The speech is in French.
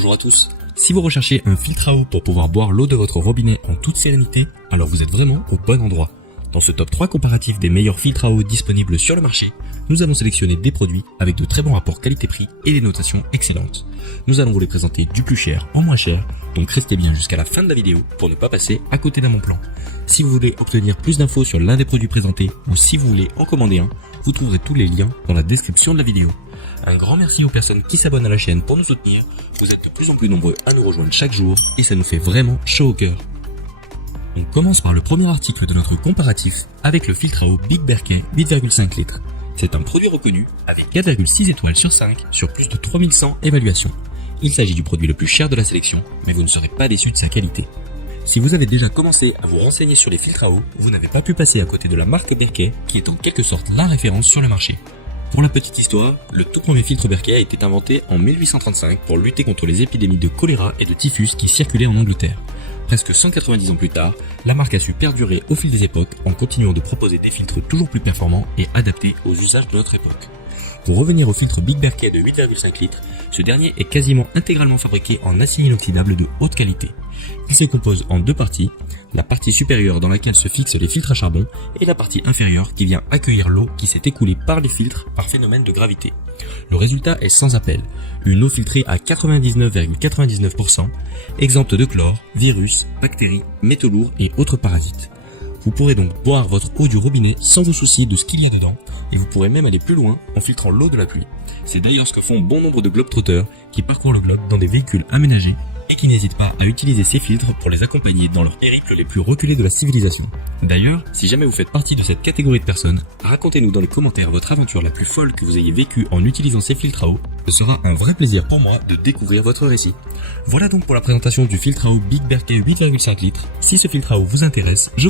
Bonjour à tous. Si vous recherchez un filtre à eau pour pouvoir boire l'eau de votre robinet en toute sérénité, alors vous êtes vraiment au bon endroit. Dans ce top 3 comparatif des meilleurs filtres à eau disponibles sur le marché, nous allons sélectionner des produits avec de très bons rapports qualité-prix et des notations excellentes. Nous allons vous les présenter du plus cher en moins cher, donc restez bien jusqu'à la fin de la vidéo pour ne pas passer à côté d'un bon plan. Si vous voulez obtenir plus d'infos sur l'un des produits présentés ou si vous voulez en commander un, vous trouverez tous les liens dans la description de la vidéo. Un grand merci aux personnes qui s'abonnent à la chaîne pour nous soutenir. Vous êtes de plus en plus nombreux à nous rejoindre chaque jour et ça nous fait vraiment chaud au cœur. On commence par le premier article de notre comparatif avec le filtre à eau Big Berkey 8,5 litres. C'est un produit reconnu avec 4,6 étoiles sur 5 sur plus de 3100 évaluations. Il s'agit du produit le plus cher de la sélection, mais vous ne serez pas déçus de sa qualité. Si vous avez déjà commencé à vous renseigner sur les filtres à eau, vous n'avez pas pu passer à côté de la marque Berkey qui est en quelque sorte la référence sur le marché. Pour la petite histoire, le tout premier filtre Berkey a été inventé en 1835 pour lutter contre les épidémies de choléra et de typhus qui circulaient en Angleterre. Presque 190 ans plus tard, la marque a su perdurer au fil des époques en continuant de proposer des filtres toujours plus performants et adaptés aux usages de notre époque. Pour revenir au filtre Big Berkey de 8,5 litres, ce dernier est quasiment intégralement fabriqué en acier inoxydable de haute qualité. Il se compose en deux parties, la partie supérieure dans laquelle se fixent les filtres à charbon et la partie inférieure qui vient accueillir l'eau qui s'est écoulée par les filtres par phénomène de gravité. Le résultat est sans appel, une eau filtrée à 99,99%, exempte de chlore, virus, bactéries, métaux lourds et autres parasites. Vous pourrez donc boire votre eau du robinet sans vous soucier de ce qu'il y a dedans, et vous pourrez même aller plus loin en filtrant l'eau de la pluie. C'est d'ailleurs ce que font bon nombre de globetrotters qui parcourent le globe dans des véhicules aménagés et qui n'hésitent pas à utiliser ces filtres pour les accompagner dans leurs périples les plus reculés de la civilisation. D'ailleurs, si jamais vous faites partie de cette catégorie de personnes, racontez-nous dans les commentaires votre aventure la plus folle que vous ayez vécue en utilisant ces filtres à eau. Ce sera un vrai plaisir pour moi de découvrir votre récit. Voilà donc pour la présentation du filtre à eau Big Berkey 8,5 litres. Si ce filtre à eau vous intéresse, je